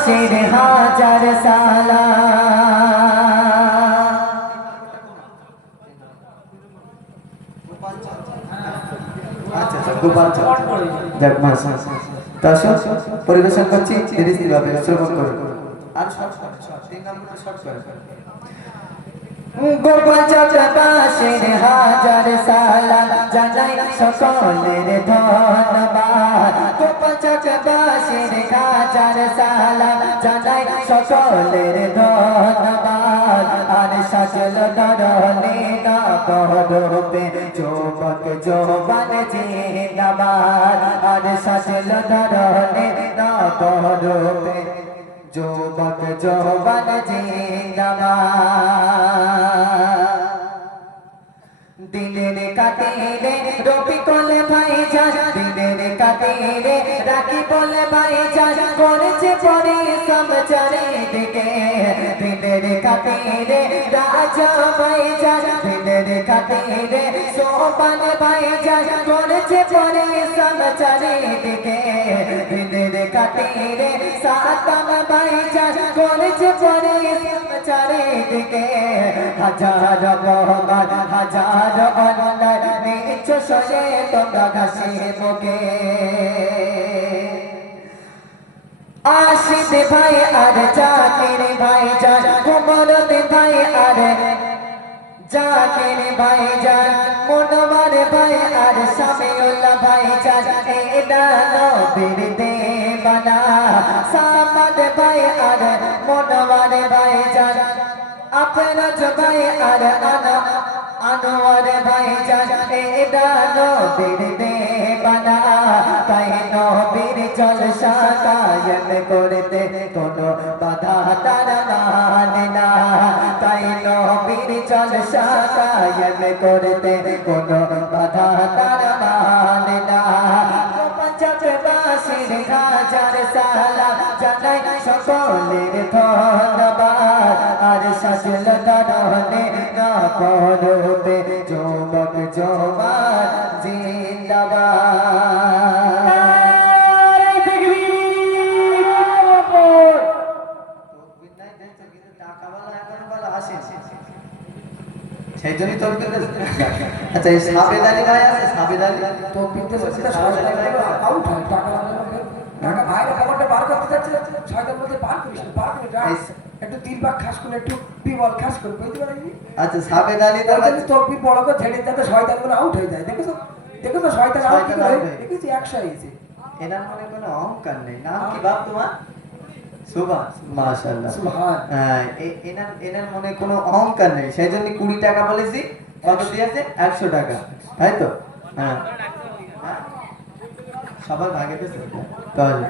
পাশের হাজার সালাম। আচ্ছা আচ্ছা গোপাল যাক মাশা পরিবেশন করছি ধীরে ধীরে ভাবে শ্রবণ করুন। আর শর্ট তিন নম্বর শর্ট করে গোপাল পাশের হাজার সালাম জানাই সকলের ধন্যবাদ। গোপাল পাশের হাজার সালাম জানাই সকলের ধন্যবাদ। আর সাজল ধরনে নবরূপে যুবক যৌবন জিন্দাবাদ। আর সাজল ধরনে নবরূপে যুবক যৌবন জিন্দাবাদ। দিনের কাতিরে রবি কোলে ভাই যান, দিনের কাতিরে রাখি বলে ভাই যান, করেছে পরিশ্রম চারিদিকে। দিনের কাতিরে রাজা ভাই যান, দিনের কাতিরে সোপান ভাই যান, করেছে পরিশ্রম চারিদিকে। দিনের কাতিরে সাতাম ভাই যান, করেছে পরিশ্রম চারিদিকে। হাজার রহমান হাজার অন্যায় নিচ্ছ শোনে তোমরা ঘাসি মুখে। আশিদ ভাই আর জাকির ভাই যান, কুমরত ভাই আর জাকির ভাই যান, মনোয়ার ভাই আর সামিউল্লাহ ভাই যান, এটা নবীর দেওয়ানা। সামাদ ভাই আর মনোয়ার ভাই যান, আপনার ভাই আর আনোয়ার ভাই যান, এটা নবীর দেওয়ানা। তাই নবীর জলসা কায়েম করতে কোনো বাধা তারা মানে না। তাই নবীর জলসা কায়েম করতে কোনো বাধা তারা মানে না। পাশের হাজার সালাম জানাই সকলের ধন্যবাদ। আর সাজল ধরনে নবরূপে যুবক যৌবন জিন্দাবাদ। সেই জন্যই তকবীর দিতে। আচ্ছা এই সাবেদ আলী ভাই আছে, সাবেদ আলী তকবীর দিতে আউট হয়। টাকা ভাইয়ের খবরটা বার করতে যাচ্ছে, ছয়টার মধ্যে বার করিস, বার করে একটু তিন ভাগ খাস করে একটু বিবল খাস করে বুঝতে পারিনি। আচ্ছা সাবেদ আলী তকবীর বড় করে ছেড়ে যাতে শয়তান গুলো আউট হয়ে যায়। দেখেছো দেখেছো শয়তান আউট কি করে দেখেছি 100 হয়েছে। এনার মনে কোনো অহংকার নেই। নাম কি বাপ তোমার? সুবহান মাশাআল্লাহ সুবহান। এনার মনে কোনো অহংকার নেই, সেই জন্য 20 টাকা বলেছি। কত দিয়েছে? 100 টাকা, তাই তো? হ্যাঁ সবার ভাগে দিয়েছে তাহলে